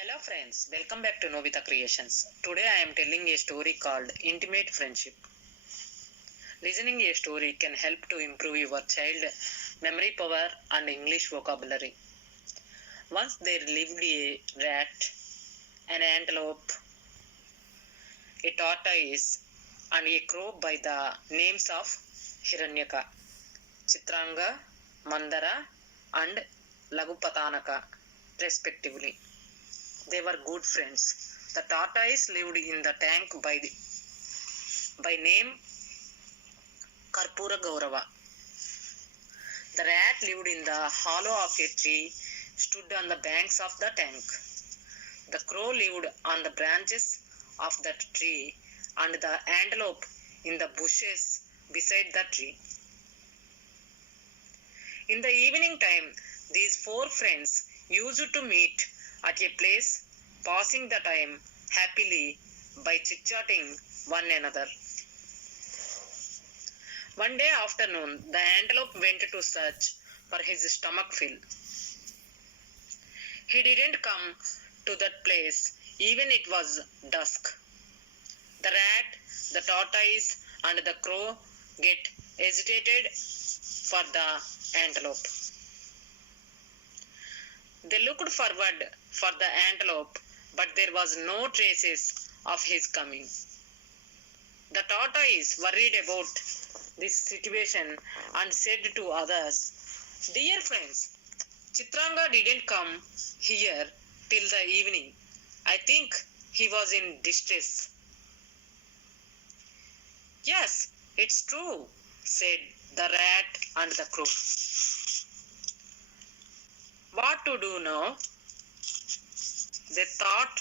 Hello friends, welcome back to Novita Creations. Today I am telling a story called Intimate Friendship. Listening a story can help to improve your child memory power and English vocabulary. Once there lived a rat, an antelope, a tortoise, and a crow by the names of Hiranyaka, Chitranga, Mandara, and Lagupatanaka, respectively. They were good friends. The tortoise lived in the tank by name Karpura Gaurava. The rat lived in the hollow of a tree stood on the banks of the tank. The crow lived on the branches of that tree and the antelope in the bushes beside the tree. In the evening time, these four friends used to meet at a place, passing the time happily by chit-chatting one another. One day afternoon, the antelope went to search for his stomach fill. He didn't come to that place even it was dusk. The rat, the tortoise, and the crow get agitated for the antelope. They looked forward for the antelope, but there was no traces of his coming. The tortoise worried about this situation and said to others, "Dear friends, Chitranga didn't come here till the evening. I think he was in distress." "Yes, it's true," said the rat and the crow. "What to do now?" they thought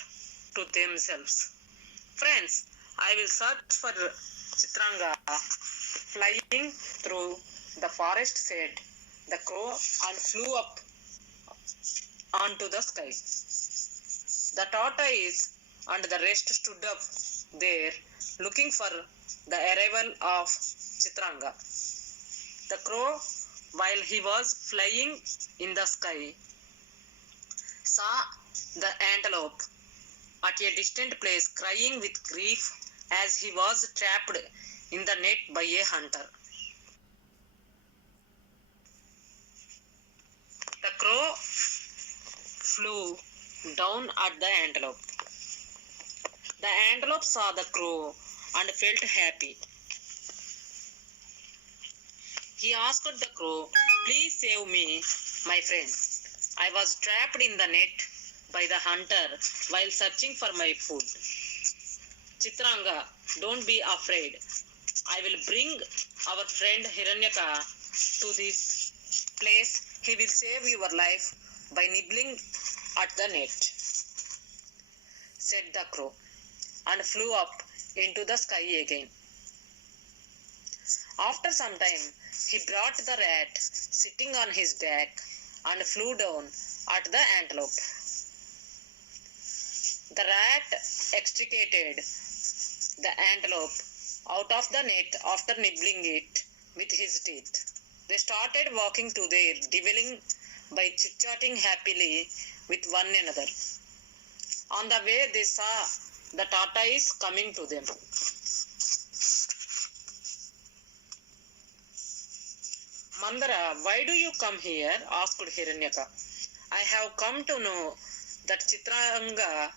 to themselves. "Friends, I will search for Chitranga." Flying through the forest, said the crow, and flew up onto the sky. The tortoise and the rest stood up there looking for the arrival of Chitranga. The crow, while he was flying in the sky, saw the antelope at a distant place crying with grief as he was trapped in the net by a hunter. The crow flew down at the antelope. The antelope saw the crow and felt happy. He asked the crow, "Please save me, my friend. I was trapped in the net by the hunter while searching for my food. Chitranga, don't be afraid. I will bring our friend Hiranyaka to this place. He will save your life by nibbling at the net," said the crow, and flew up into the sky again. After some time, he brought the rat sitting on his back and flew down at the antelope. The rat extricated the antelope out of the net after nibbling it with his teeth. They started walking to their dwelling by chit-chatting happily with one another. On the way, they saw the tortoise coming to them. "Mandara, why do you come here?" asked Hiranyaka. "I have come to know that Chitranga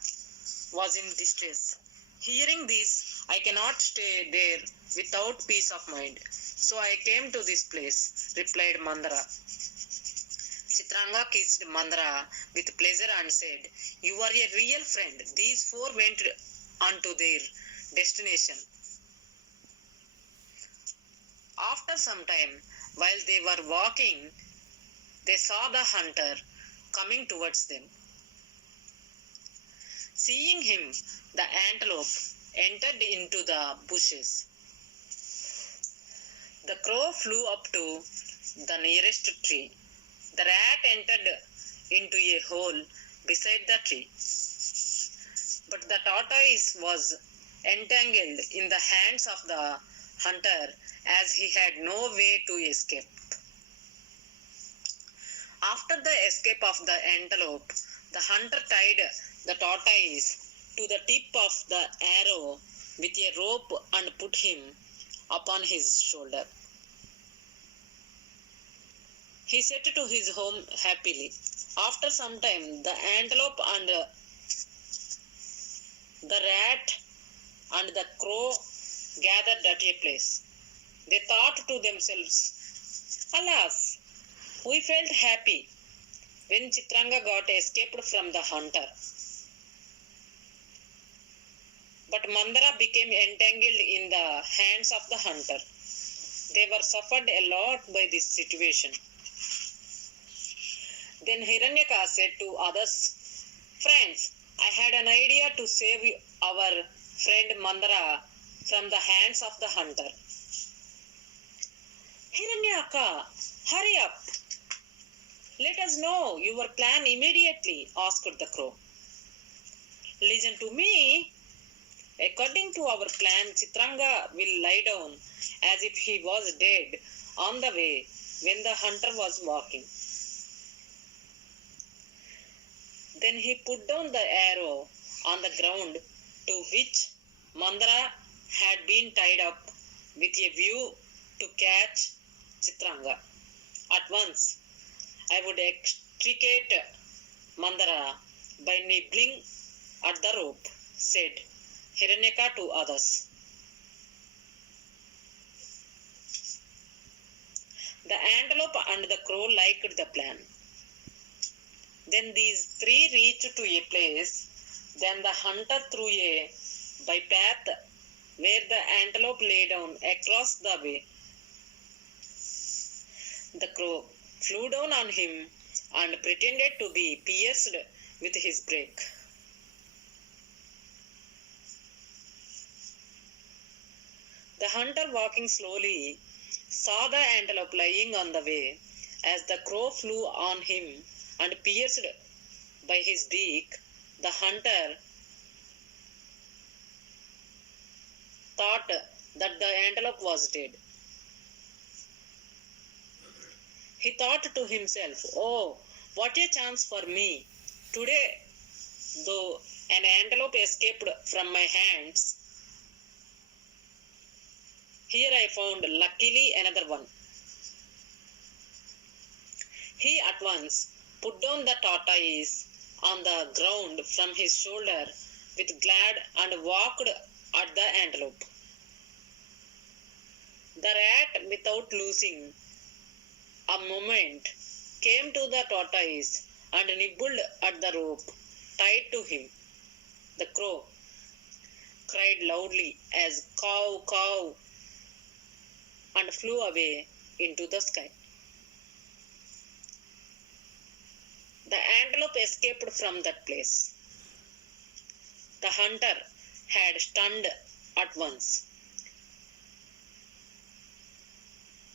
was in distress. Hearing this, I cannot stay there without peace of mind. So I came to this place," replied Mandara. Chitranga kissed Mandara with pleasure and said, "You are a real friend." These four went on to their destination. After some time, while they were walking, they saw the hunter coming towards them. Seeing him, the antelope entered into the bushes. The crow flew up to the nearest tree. The rat entered into a hole beside the tree. But the tortoise was entangled in the hands of the hunter as he had no way to escape. After the escape of the antelope, the hunter tied the tortoise to the tip of the arrow with a rope and put him upon his shoulder. He set to his home happily. After some time, the antelope and the rat and the crow gathered at a place. They thought to themselves, "Alas, we felt happy when Chitranga got escaped from the hunter. But Mandara became entangled in the hands of the hunter. They were suffered a lot by this situation." Then Hiranyaka said to others, "Friends, I had an idea to save our friend Mandara from the hands of the hunter." "Hiranyaka, hurry up. Let us know your plan immediately," asked the crow. "Listen to me. According to our plan, Chitranga will lie down as if he was dead on the way when the hunter was walking. Then he put down the arrow on the ground to which Mandara had been tied up with a view to catch Chitranga. At once, I would extricate Mandara by nibbling at the rope," said Hiranyaka to others. The antelope and the crow liked the plan. Then these three reached to a place. Then the hunter threw a bypath where the antelope lay down across the way. The crow flew down on him and pretended to be pierced with his beak. The hunter, walking slowly, saw the antelope lying on the way. As the crow flew on him and pierced by his beak, the hunter thought that the antelope was dead. He thought to himself, "Oh, what a chance for me! Today, though an antelope escaped from my hands, here I found luckily another one." He at once put down the tortoise on the ground from his shoulder with glad and walked at the antelope. The rat, without losing a moment, came to the tortoise and nibbled at the rope tied to him. The crow cried loudly as "Cow, cow," and flew away into the sky. The antelope escaped from that place. The hunter had stunned at once.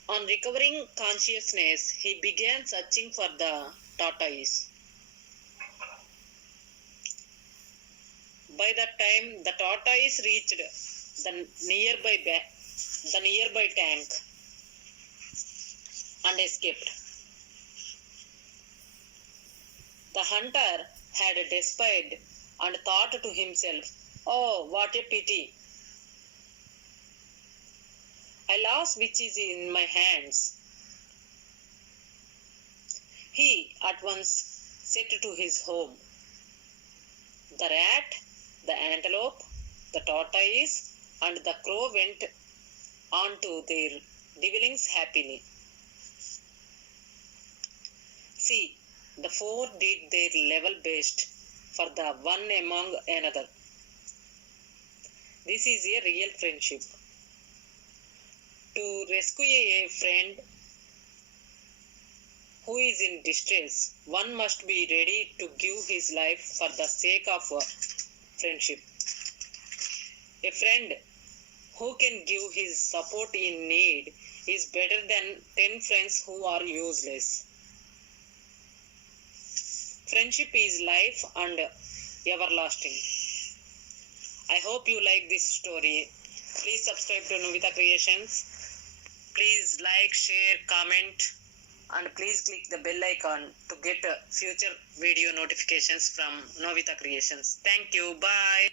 On recovering consciousness, he began searching for the tortoise. By that time, the tortoise reached the nearby tank and escaped. The hunter had despaired and thought to himself, "Oh, what a pity! I lost which is in my hands." He at once set to his home. The rat, the antelope, the tortoise, and the crow went on to their dwellings happily. See, the four did their level best for the one among another. This is a real friendship. To rescue a friend who is in distress, one must be ready to give his life for the sake of friendship. A friend who can give his support in need is better than 10 friends who are useless. Friendship is life and everlasting. I hope you like this story. Please subscribe to Nuvita Creations. Please like, share, comment. and please click the bell icon to get future video notifications from Novita Creations. Thank you. Bye.